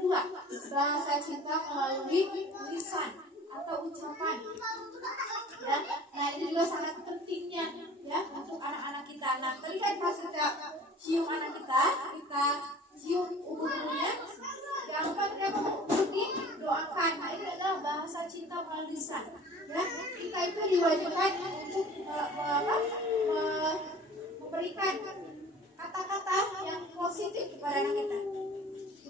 kedua, bahasa cinta melalui tulisan atau ucapan. Ya, nah ini juga sangat pentingnya ya untuk anak-anak kita. Nah, tadi kan pas kita cium anak kita cium ubun-ubunnya, jangan lupa kita untuk didoakan. Nah, ini adalah bahasa cinta melalui lisan. Ya, kita itu diwajibkan untuk memberikan kata-kata yang positif kepada anak kita.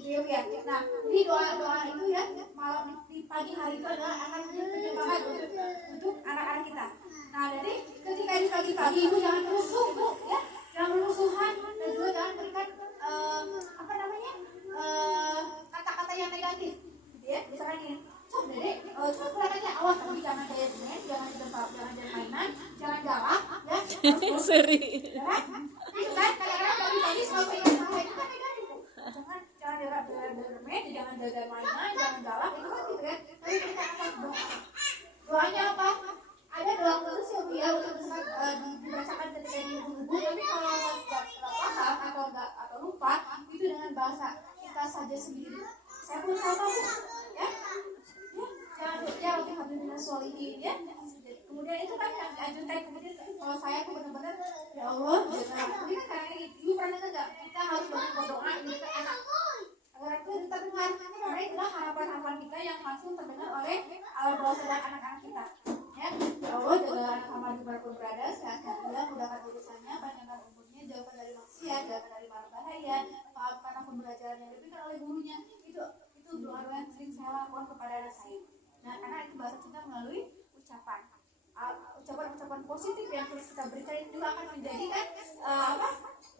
Gitu ya. Nah, jadi doa-doa itu ya malam di pagi hari itu adalah akan menjadi penyemangat untuk anak-anak kita. Nah, jadi ketika di pagi-pagi ibu jangan rusuh, Bu, ya. Jangan bermusuhan dan juga jangan berikan kata-kata yang negatif. Gitu ya. Misalkan ini, "Cok, Dede, cuma kelihatannya awas tapi jangan kayak gini, jangan ditebak, jangan jadi mainan, jangan galak, ya." Seri. Ya kan? Itu kan kadang-kadang pagi-pagi selalu pengen salah itu kan negatif, Bu. Jangan bermain, jangan jaga mainan, jangan galak, itu kan gitu ya. Tapi kita akan doa. Doanya apa? Ada doa khusus ya Bu ya untuk dibacakan ketika di ibu-ibu. Tapi kalau nggak paham atau lupa, itu dengan bahasa kita saja sendiri. Saya pun sama Bu, ya. Jangan lupa untuk hadirnya solihin ya. Kemudian itu kan yang diajukan kemudian kalau saya tuh benar-benar ya Allah, jadi kan karena ibu pernah nggak kita harus banyak berdoa untuk anak agar itu terdengar, karena itulah harapan-harapan kita yang langsung terdengar oleh alam bawah sadar anak-anak kita. Ya Allah, jaga anak hamba dimanapun berada, sehatkan dia, mudahkan urusannya, panjangkan umurnya, jauhkan dari maksiat, jauhkan dari mara bahaya, maafkan aku pembelajaran yang diberikan oleh gurunya. Itu doa-doa yang sering saya lakukan kepada anak saya. Nah, karena itu bahasa cinta melalui ucapan. Ucapan-ucapan positif yang terus kita berikan itu akan menjadikan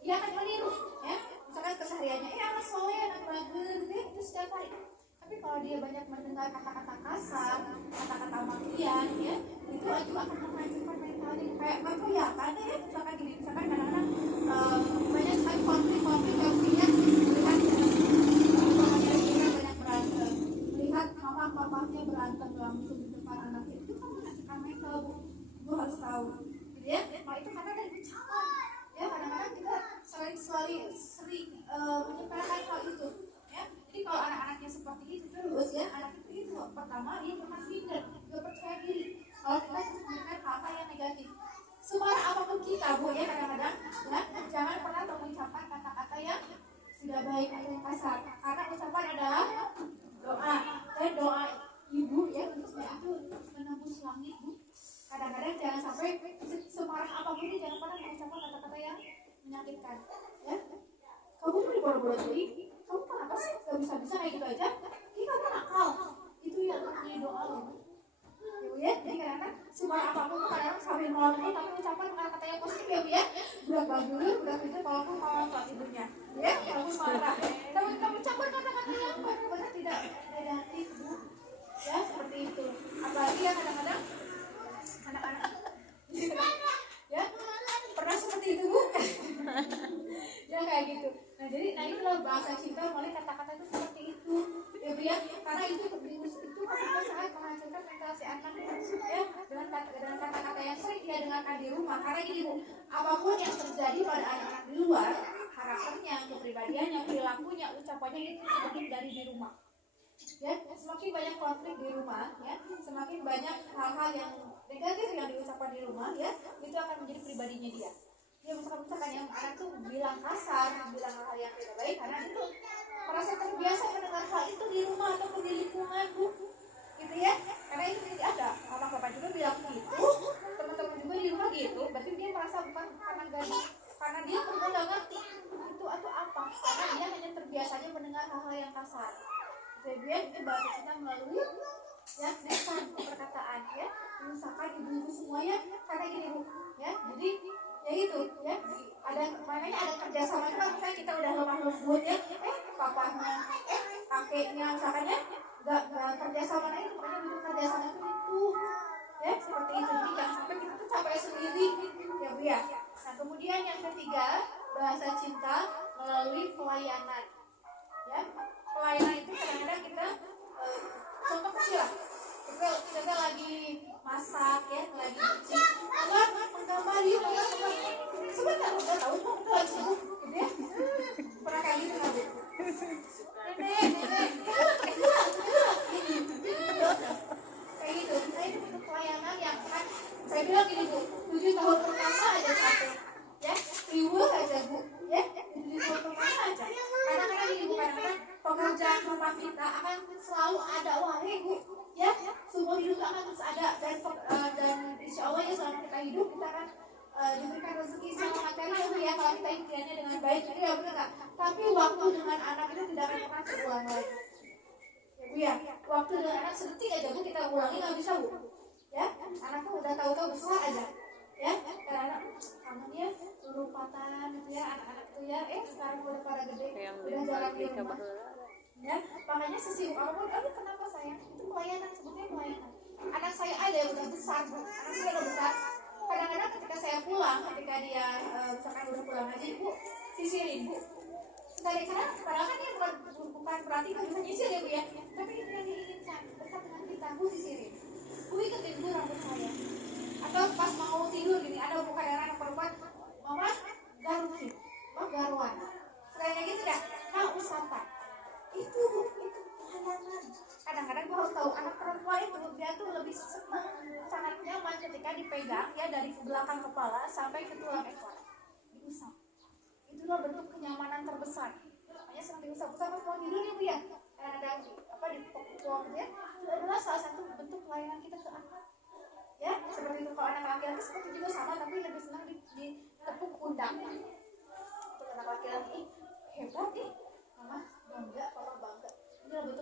dia akan meniru ya. Misalkan kesehariannya anak soleh, anak bagus itu setiap hari. Tapi kalau dia banyak mendengar kata-kata kasar, kata-kata makian ya, itu juga akan menghancurkan mentalnya. Kayak apa ya kan ya, misalkan gini, misalkan kadang-kadang banyak sekali konflik yang melihat banyak berantem, melihat mama-mamanya berantem langsung di depan anaknya, itu kan menghancurkan mental Bu. Ibu harus tahu gitu ya. Nah, itu karena dari ucapan ya, kadang-kadang kita sering menyepelekan hal itu ya. Jadi kalau anak-anaknya seperti itu terus ya, anak itu pertama dia pernah minder, gak percaya diri kalau kita memberikan hal-hal yang negatif. Semarah apapun kita Bu ya, kadang-kadang ya, jangan pernah mengucapkan kata-kata yang sudah baik atau yang kasar, karena ucapan adalah doa, dan doa ibu ya khususnya itu menembus langit Bu. Kadang-kadang jangan sampai semarah apapun dia jangan pernah mengucapkan kata-kata yang menyakitkan ya. Kamu tuh dibodoh-bodoh jadi kamu kenapa sih gak bisa-bisa kayak gitu aja, ini kamu nakal, itu yang namanya doa loh ya. Jadi kadang-kadang semarah apapun kadang sambil ngomong tapi ucapan kata-kata yang positif ya Bu ya. Udah bagus, udah gitu walaupun mau ibunya ya, walaupun marah tapi kita ucapkan kata-kata yang benar-benar tidak negatif Bu ya, seperti itu. Apalagi ya kadang-kadang anak-anak ya pernah seperti itu Bu ya kayak gitu. Nah jadi itulah bahasa cinta melalui kata-kata itu seperti itu ya Bu ya, karena itu ketika sangat menghancurkan mental si anak ya, dengan kata-kata yang sering dia dengarkan di rumah. Karena gini Bu, apapun yang terjadi pada anak-anak di luar, karakternya, kepribadiannya, perilakunya, ucapannya itu terbentuk dari di rumah ya. Semakin banyak konflik di rumah ya, semakin banyak hal-hal yang negatif yang diucapkan di rumah ya, itu akan menjadi pribadinya dia. Ya misalkan yang anak tuh bilang kasar, bilang hal yang tidak baik, karena itu merasa terbiasa mendengar hal itu di rumah ataupun di lingkungan Bu, gitu ya. Karena itu tidak ada, mama papa juga bilang gitu, teman-teman juga di rumah gitu, berarti dia merasa bukan karena dia pun nggak ngerti itu atau apa, karena dia hanya terbiasanya mendengar hal-hal yang kasar. Jadi itu bahasa cinta melalui ya lisan, perkataan ya. Misalkan ibu-ibu semuanya karena gini Bu ya, jadi ya itu ya, makanya ada kerjasama juga. Misalnya kita udah lemah lembut ya, papahnya kakeknya misalkan ya nggak kerjasama, itu makanya butuh kerjasama itu ya, seperti itu. Jadi jangan sampai kita tuh capek sendiri ya Bu ya. Nah kemudian yang ketiga, bahasa cinta melalui pelayanan ya. Pelayanan itu kadang-kadang kita contoh kecil lah, kita lagi masak ya, lagi cuci, menggambar yuk, sebentar udah tahu kok kita lagi sibuk gitu ya. Pernah kayak gitu nggak Bu? Nenek kita akan selalu ada uangnya Bu, ya seumur hidup akan terus ada, dan insya Allah ya selama kita hidup kita akan diberikan rezeki sama materi ya kalau kita ikhtiarnya dengan baik, itu ya benar nggak? Tapi waktu dengan anak itu tidak akan pernah terulang lagi. Ya, waktu dengan anak sedetik aja Bu kita ulangi nggak bisa Bu. Ya, anak tuh udah tahu-tahu besar aja. Ya, dan anak kangennya lupatan gitu ya, anak-anak tuh ya, sekarang udah pada gede, udah jalan di rumah. Ya, makanya sesibuk apapun, aduh kenapa sayang? Itu pelayanan, sebutnya pelayanan. Anak saya aja udah besar Bu, anak saya udah besar. Kadang-kadang ketika saya pulang, ketika dia misalkan udah pulang aja, Bu, sisirin Bu. Karena padahal kan dia bukan berarti nggak bisa nyisir ya Bu ya, tapi itu yang diinginkan dekat dengan kita, Bu sisirin. Bu iketin Bu rambut saya. Atau pas mau tidur gini, ada bukan anak perempuan, mama garukin, mama garuan. Selainnya gitu ya, nah usapa. Itu Bu, itu pelayanan. Kadang-kadang gue harus tahu anak perempuan itu dia tuh lebih senang, sangat nyaman ketika dipegang ya dari belakang kepala sampai ke tulang ekor, diusap. Itulah bentuk kenyamanan terbesar. Makanya sering diusap-usap pas mau tidur ya Bu ya. Ada apa di pokok ya. Itu adalah salah satu bentuk pelayanan kita ke anak. Ya, seperti itu kalau anak laki-laki seperti juga sama, tapi lebih senang ditepuk pundak. Untuk anak laki-laki hebat nih, mama bangga, papa bangga. Ini bentuk